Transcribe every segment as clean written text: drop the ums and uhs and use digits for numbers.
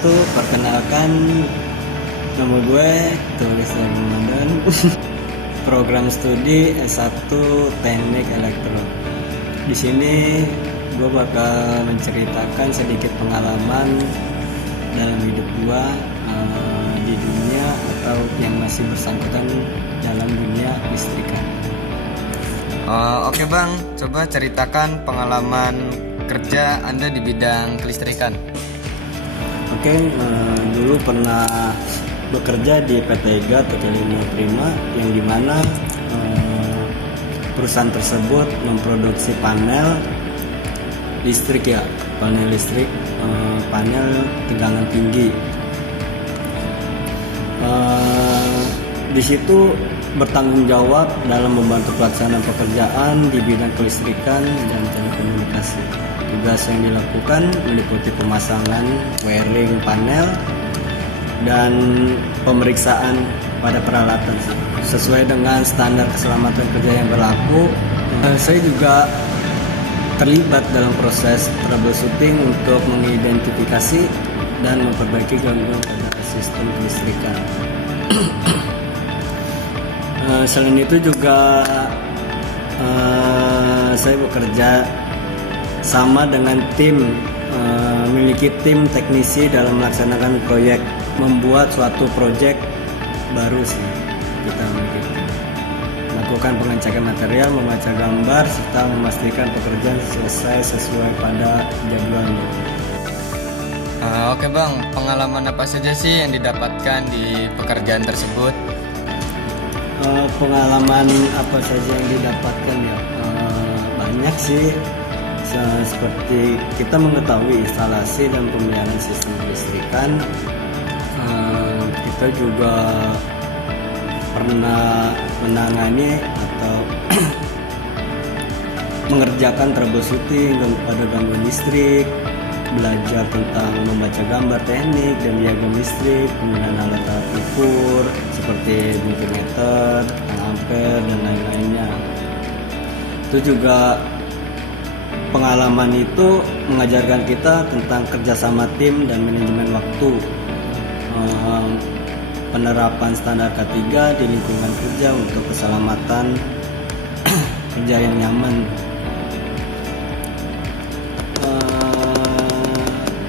wabarakatuh. Perkenalkan, nama gue Tulis Ramadan. Program studi S1 Teknik Elektro. Di sini gue bakal menceritakan sedikit pengalaman dalam hidup gue di dunia atau yang masih bersangkutan dalam dunia listrikan. Oke Bang, coba ceritakan pengalaman kerja Anda di bidang kelistrikan. Oke, dulu pernah bekerja di PT IGA Tetelino Prima, yang dimana perusahaan tersebut memproduksi panel listrik ya, panel listrik, panel tegangan tinggi. Di situ bertanggung jawab dalam membantu pelaksanaan pekerjaan di bidang kelistrikan dan telekomunikasi. Tugas yang dilakukan meliputi pemasangan wiring panel dan pemeriksaan pada peralatan sesuai dengan standar keselamatan kerja yang berlaku. Saya juga terlibat dalam proses troubleshooting untuk mengidentifikasi dan memperbaiki gangguan pada sistem kelistrikan. Selain itu juga saya bekerja sama dengan tim, memiliki tim teknisi dalam melaksanakan proyek, membuat suatu proyek baru sih. Kita melakukan pengecekan material, membaca gambar, serta memastikan pekerjaan selesai sesuai pada jadwalnya. Oke Bang, pengalaman apa saja sih yang didapatkan di pekerjaan tersebut? Pengalaman apa saja yang didapatkan ya, banyak sih. Seperti kita mengetahui instalasi dan pemeliharaan sistem kelistrikan, kita juga pernah menangani atau mengerjakan troubleshooting pada gangguan listrik, belajar tentang membaca gambar teknik dan diagram listrik, penggunaan alat-alat ukur seperti multimeter, ampere dan lain-lainnya. Itu juga, pengalaman itu mengajarkan kita tentang kerjasama tim dan manajemen waktu, penerapan standar K3 di lingkungan kerja untuk keselamatan kerja yang nyaman.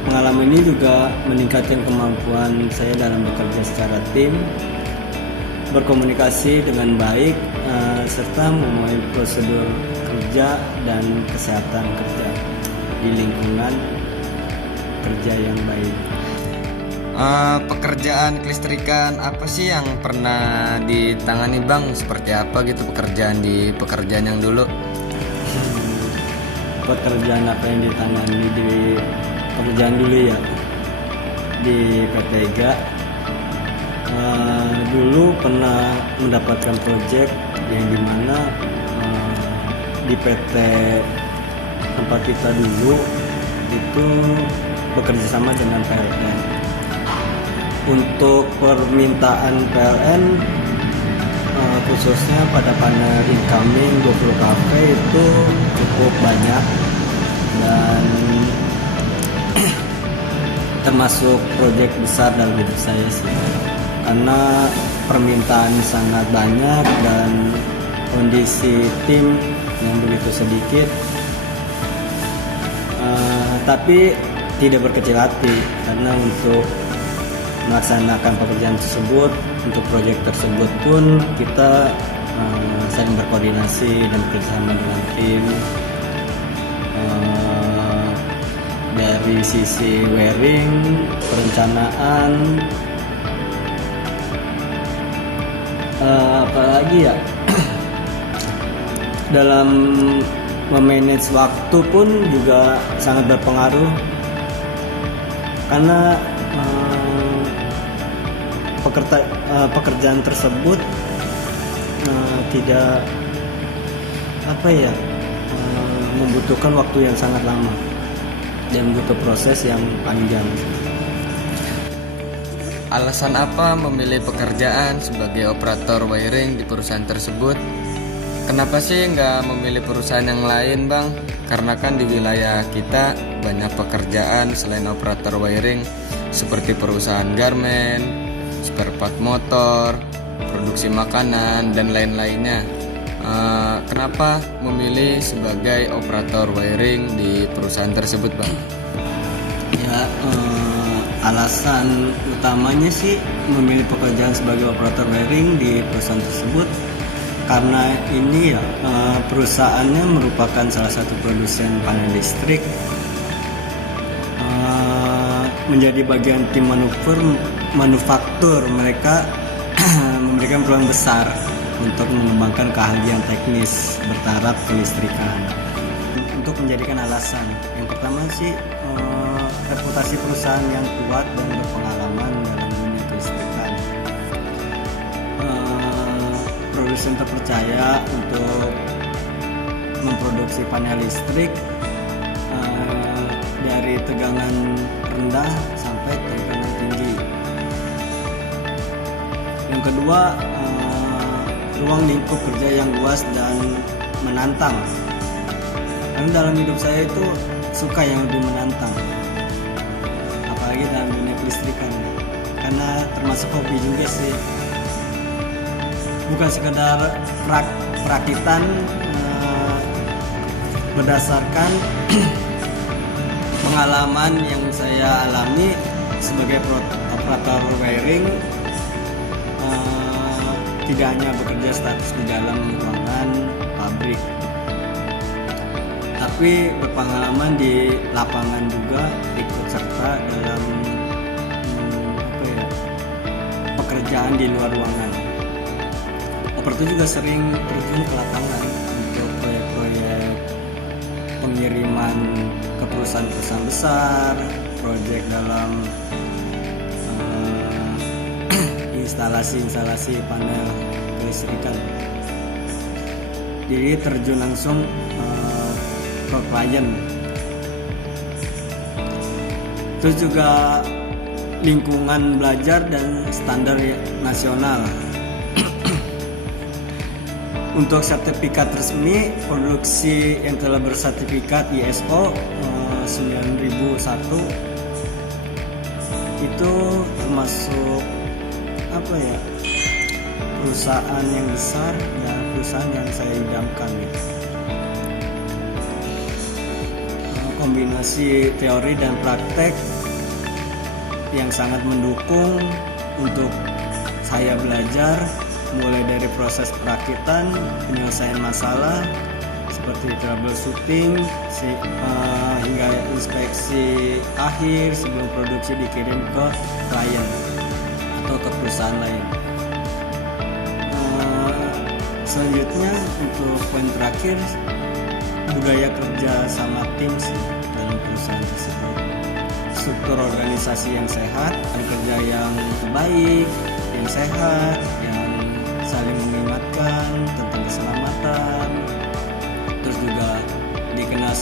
Pengalaman ini juga meningkatkan kemampuan saya dalam bekerja secara tim, berkomunikasi dengan baik, serta memahami prosedur kerja dan kesehatan kerja di lingkungan kerja yang baik. Pekerjaan kelistrikan apa sih yang pernah ditangani Bang? Seperti apa gitu pekerjaan di pekerjaan yang dulu? Pekerjaan apa yang ditangani di pekerjaan dulu ya, di PT IGA. Dulu pernah mendapatkan proyek yang dimana di PT tempat kita dulu itu bekerja sama dengan PLN. Untuk permintaan PLN khususnya pada panel incoming 20 kV itu cukup banyak, dan termasuk proyek besar dalam hidup saya sih, karena permintaan sangat banyak dan kondisi tim yang begitu sedikit. Tapi tidak berkecil hati, karena untuk melaksanakan pekerjaan tersebut, untuk proyek tersebut pun kita saling berkoordinasi dan bekerjasama dengan tim. Dari sisi wiring, perencanaan, apalagi ya, dalam memanage waktu pun juga sangat berpengaruh, karena pekerjaan tersebut tidak membutuhkan waktu yang sangat lama dan butuh proses yang panjang. Alasan apa memilih pekerjaan sebagai operator wiring di perusahaan tersebut? Kenapa sih nggak memilih perusahaan yang lain Bang? Karena kan di wilayah kita banyak pekerjaan selain operator wiring. seperti perusahaan garmen, spare part motor, produksi makanan, dan lain-lainnya. Kenapa memilih sebagai operator wiring di perusahaan tersebut, Bang? Ya, alasan utamanya sih memilih pekerjaan sebagai operator wiring di perusahaan tersebut karena ini ya perusahaannya merupakan salah satu produsen panel listrik, menjadi bagian tim manufaktur. Mereka memberikan peluang besar untuk mengembangkan keahlian teknis bertaraf kelistrikan. Untuk menjadikan alasan, yang pertama sih reputasi perusahaan yang kuat dan berpengalaman dalam dunia kelistrikan, produsen terpercaya untuk memproduksi panel listrik dari tegangan rendah sampai tegangan tinggi. Yang kedua, ruang lingkup kerja yang luas dan menantang. Karena dalam hidup saya itu suka yang lebih menantang, apalagi dalam dunia kelistrikan, karena termasuk hobi juga sih, bukan sekedar perakitan, berdasarkan pengalaman yang saya alami sebagai operator wiring. Tidak hanya bekerja status di dalam ruangan pabrik, tapi berpengalaman di lapangan juga, ikut serta dalam pekerjaan di luar ruangan. Operator juga sering terjun ke lapangan untuk proyek-proyek pengiriman ke perusahaan-perusahaan besar, proyek dalam instalasi panel kelistrikan. Jadi terjun langsung ke klien. Terus juga lingkungan belajar dan standar nasional. Untuk sertifikat resmi produksi yang telah bersertifikat ISO 9001 itu termasuk perusahaan yang besar dan perusahaan yang saya idamkan. Kombinasi teori dan praktek yang sangat mendukung untuk saya belajar, mulai dari proses perakitan, penyelesaian masalah seperti troubleshooting hingga inspeksi akhir sebelum produksi dikirim ke klien atau ke perusahaan lain. Selanjutnya untuk poin terakhir, budaya kerja sama tim sih dalam perusahaan tersebut. Struktur organisasi yang sehat, kerja yang baik, yang sehat, yang saling mengingatkan tentang keselamatan. Terus juga dikenal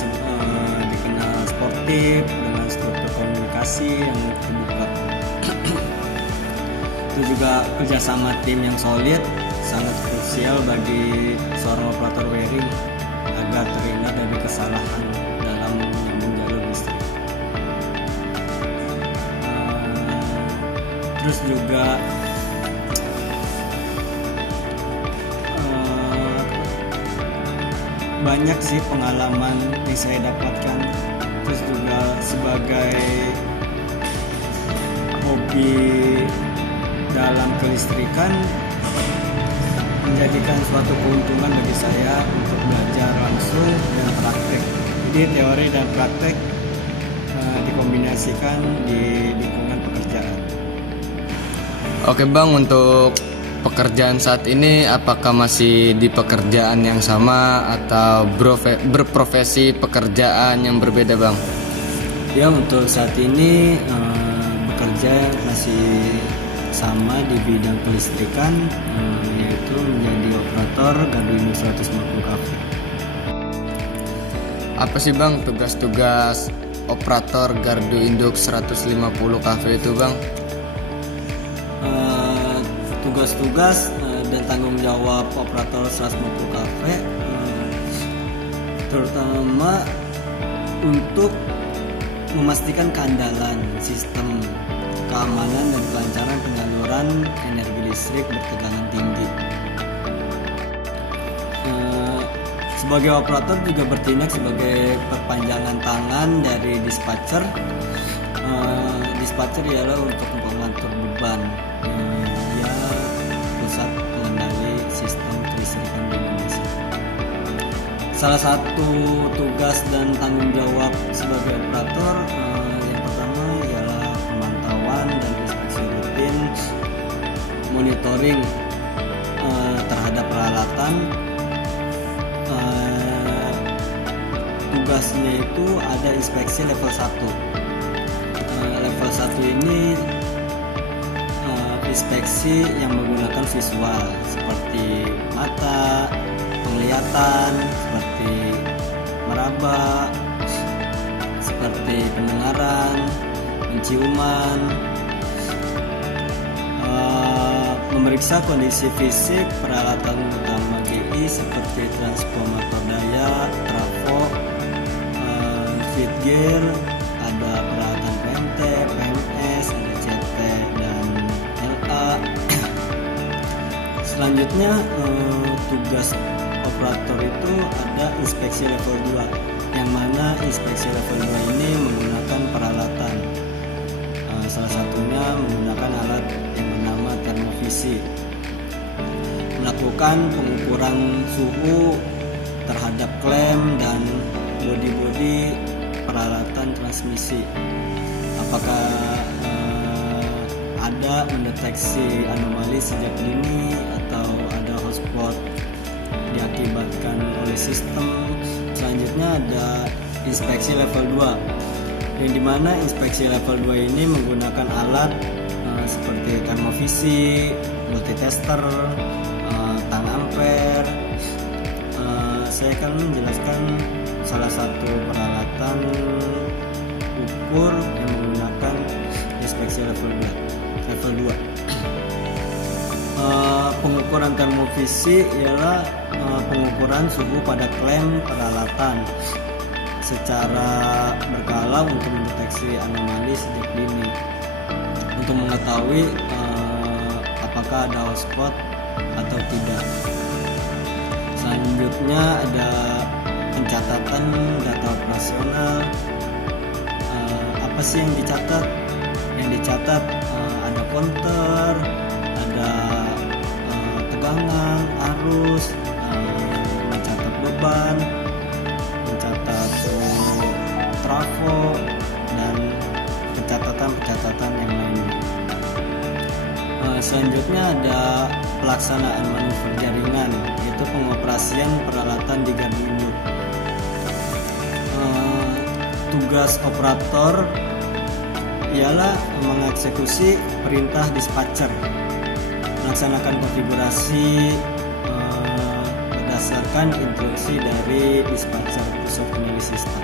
sportif dengan struktur komunikasi yang terbuka. Itu juga kerjasama tim yang solid sangat krusial bagi seorang operator wiring agar terhindar dari kesalahan dalam menyambung jalur listrik. Terus juga banyak sih pengalaman yang saya dapatkan. Terus juga sebagai hobi dalam kelistrikan menjadikan suatu keuntungan bagi saya untuk belajar langsung dan praktek. Jadi teori dan praktek dikombinasikan di lingkungan pekerjaan. Oke Bang, untuk pekerjaan saat ini apakah masih di pekerjaan yang sama atau berprofesi pekerjaan yang berbeda Bang? Ya, untuk saat ini bekerja masih sama di bidang kelistrikan, yaitu menjadi operator gardu induk 150 kV. Apa sih Bang tugas-tugas operator gardu induk 150 kV itu Bang? Tugas-tugas dan tanggung jawab operator 150 kV terutama untuk memastikan keandalan sistem keamanan dan kelancaran penyaluran energi listrik bertegangan tinggi. Sebagai operator juga bertindak sebagai perpanjangan tangan dari dispatcher. Dispatcher ialah untuk mengatur beban, ya pusat pengendali sistem kelistrikan di Indonesia. Salah satu tugas dan tanggung jawab sebagai operator yang pertama ialah pemantauan dan inspeksi rutin, monitoring terhadap peralatan. Tugasnya itu ada inspeksi level 1. Level 1 ini inspeksi yang menggunakan visual seperti mata, penglihatan, seperti meraba, seperti pendengaran, penciuman, memeriksa kondisi fisik peralatan utama GI seperti transformator daya, trafo, feedgear, ada peralatan PMT, PMS, ada CT dan LA. Selanjutnya tugas operator itu ada inspeksi level 2, yang mana inspeksi level 2 ini menggunakan peralatan. Salah satunya menggunakan alat yang bernama termovisi, melakukan pengukuran suhu terhadap klem dan bodi-bodi peralatan transmisi. Apakah ada mendeteksi anomali sejak dini atau ada hotspot diakibatkan oleh sistem. Selanjutnya ada inspeksi level 2, yang dimana inspeksi level 2 ini menggunakan alat seperti termovisi, multitester, tang ampere. Saya akan menjelaskan salah satu peralatan ukur yang menggunakan inspeksi level 2. Pengukuran termovisi ialah pengukuran suhu pada klem peralatan secara berkala untuk mendeteksi anomali sejak dini, untuk mengetahui apakah ada hotspot atau tidak. Selanjutnya ada pencatatan data operasional. Apa sih yang dicatat? Yang dicatat ada konter, ada tegangan, arus, mencatat beban, mencatat trafo, dan pencatatan yang lainnya. Selanjutnya ada pelaksanaan manuver jaringan, yaitu pengoperasian peralatan di gardu induk. Tugas operator ialah mengeksekusi perintah dispatcher, melaksanakan konfigurasi berdasarkan instruksi dari dispatcher pusat kendali sistem.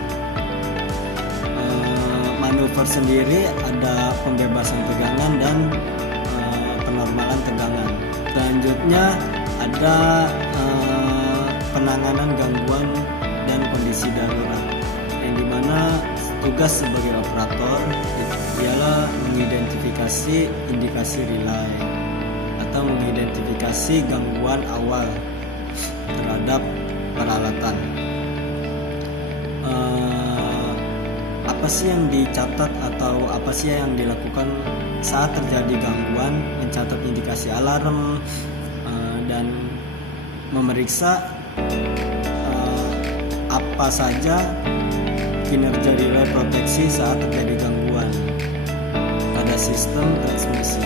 Manuver sendiri ada pembebasan tegangan dan penormalan tegangan. Selanjutnya ada penanganan gangguan dan kondisi darurat, yang dimana tugas sebagai operator ialah mengidentifikasi indikasi relay atau mengidentifikasi gangguan awal terhadap peralatan. Apa sih yang dicatat atau apa sih yang dilakukan saat terjadi gangguan? Mencatat indikasi alarm dan memeriksa apa saja kinerja relay proteksi saat terjadi gangguan pada sistem transmisi.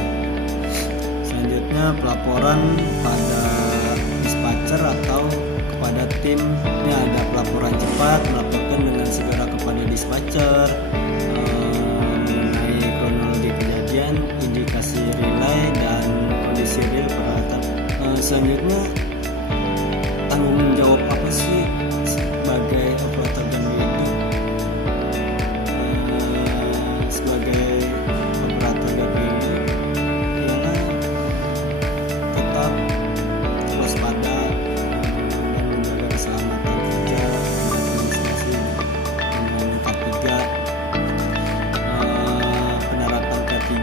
Selanjutnya pelaporan pada dispatcher atau kepada tim. Ini ada pelaporan cepat, melaporkan dengan segera kepada dispatcher mengenai kronologi kejadian, indikasi relay dan kondisi real peralatan. Selanjutnya tanggung jawab apa sih sebagai operator gardu induk? Sebagai operator gardu induk ialah tetap waspada dan menjaga keselamatan kerja dan administrasi dengan K3, penerapan K3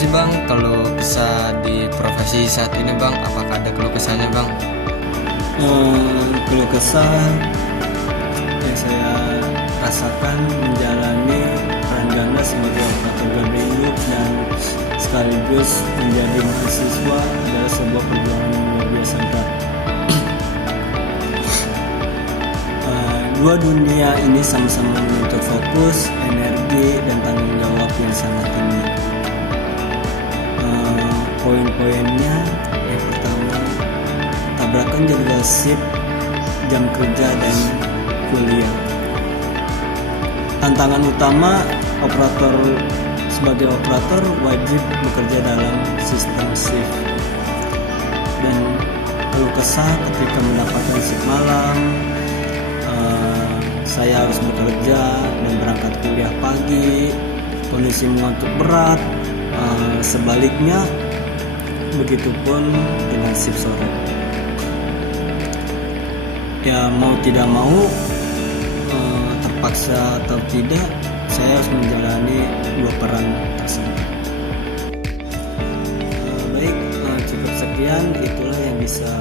sih Bang kalau kesah di profesi saat ini Bang? Apakah ada keluh kesahnya Bang? Keluh kesah yang saya rasakan menjalani peran ganda sebagai operator garda induk dan sekaligus menjadi mahasiswa adalah sebuah perjuangan yang luar biasa berat. Dua dunia ini sama-sama menuntut fokus, energi, dan tanggung jawab yang sangat tinggi. Poin-poinnya yang pertama, tabrakan jadwal shift, jam kerja, dan kuliah. Tantangan utama sebagai operator wajib bekerja dalam sistem shift, dan keluh kesah ketika mendapatkan shift malam. Saya harus bekerja dan berangkat kuliah pagi, kondisi mengantuk berat. Sebaliknya begitupun dengan shift sore. Ya mau tidak mau, terpaksa atau tidak, saya harus menjalani dua peran tersebut. Baik, cukup sekian, itulah yang bisa